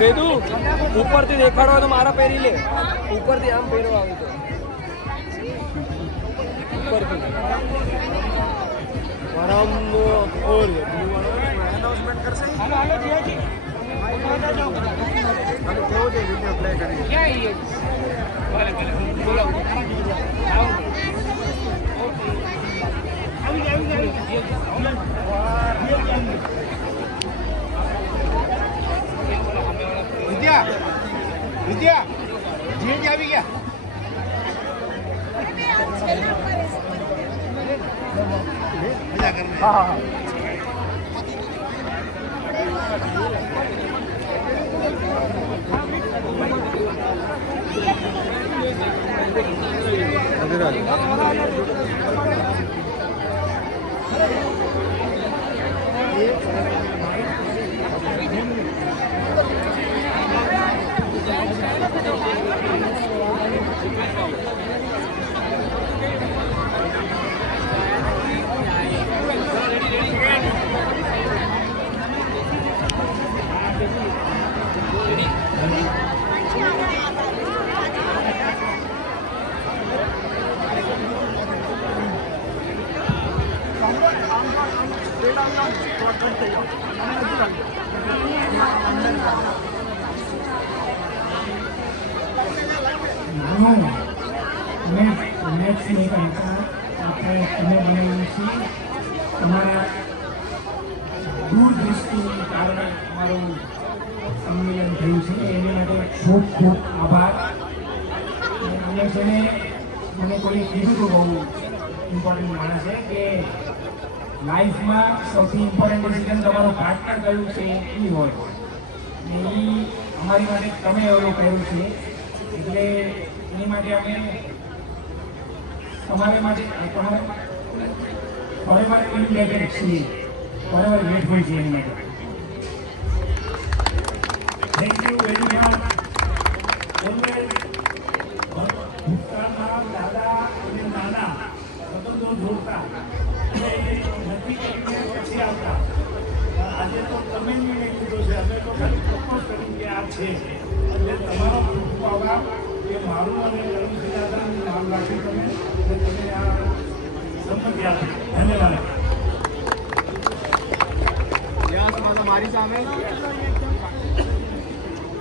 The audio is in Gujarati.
વેદુ ઉપરથી દેખાડવા તો મારા પહેરી લે, ઉપરથી આમ પહેરવા આવે તો ઉપરથી મારા ઓર એનાઉન્સમેન્ટ કરશે. હાલો હાલો જીયાજી હાલો કેવો છે વિડિયો પ્લે કરી ક્યાં એ ભલે ભલે બોલો વિદ્યા વિદ્યા જીજી આવી ગયા. મજા કર. હા હા તમારા દૂરદૃષ્ટિને કારણે અમારું સંમેલન થયું છે એની માટે ખૂબ ખૂબ આભાર. અને જેને મને કોઈ કીધું તો બહુ ઇમ્પોર્ટન્ટ માણસ છે કે લાઈફમાં સૌથી ઇમ્પોર્ટન્ટ ડિસિઝન તમારું પાર્ટનર કયું છે એ હોય ને એ અમારી માટે તમે એવું કર્યું છે એટલે એની માટે અમે તમારે માટે તમારે ફોrever indebted છીએ, forever grateful છીએ એની માટે. Thank you very much. Always ભૂતકાળના દાદા અને નાના સંબંધો જોડતા નથી કરીને પછી આવતા. આજે તો તમે નિર્ણય લીધો છે, અમે તો ખાલી પ્રપોઝ કર્યું કે આ છે એટલે તમારો ખૂબ ખૂબ આભાર કે મારું અને રવિ દાદાનું નામ રાખ્યું તમે અને તમે આ સંપત્તિ આપી. ધન્યવાદ. મારી સામે